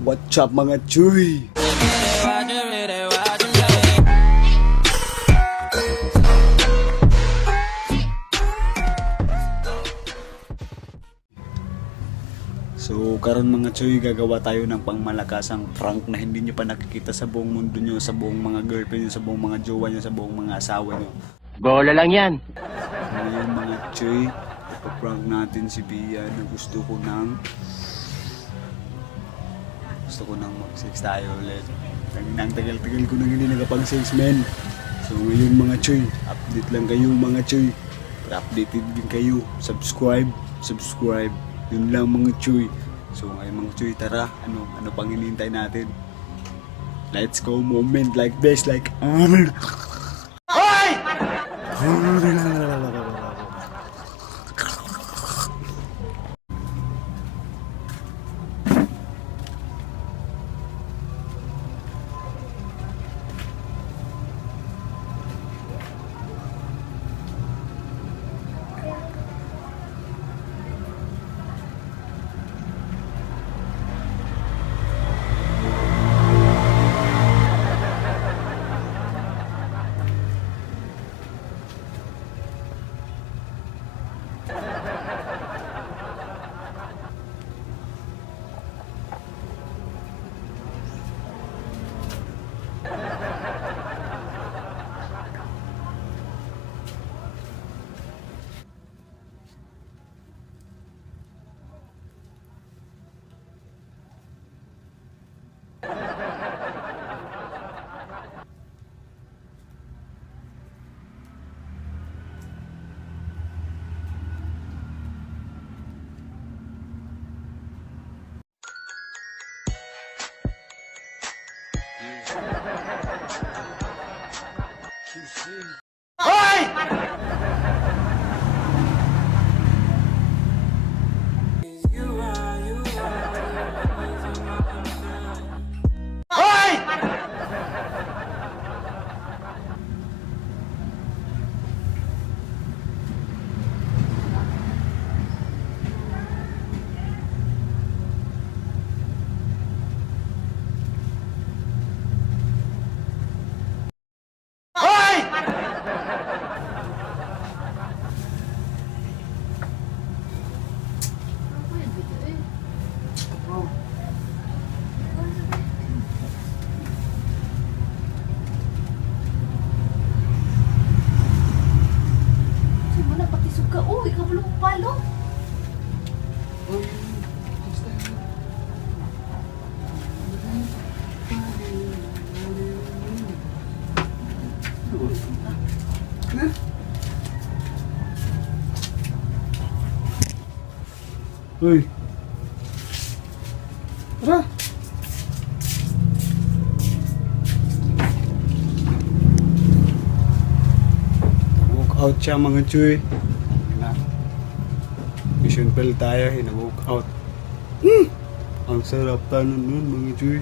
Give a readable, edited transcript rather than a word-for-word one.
What's up mga Choi? So karon mga Choi, gagawa tayo ng pangmalakasang prank na hindi nyo pa nakikita sa buong mundo nyo, sa buong mga girlfriend nyo, sa buong mga jowa nyo, sa buong mga asawa nyo. Bola lang yan. Ngayon mga Choi, ipaprank natin si Bia na gusto ko nang mag-sex tayo ulit. Tagal-tagal ko nang hindi nakapag-sex, men. So ngayon mga Choi, update lang kayo mga Choi. Para updated din kayo. Subscribe. Yun lang mga Choi. So ngayon mga Choi, tara. Ano pang hinihintay natin? Let's go, moment like this, like Hoy! Ikaw belum palo. Uy. Tara. Walk out siya mga Choi. Mission fail tayo, walk out. Ang sarap tayo nun mga Choi.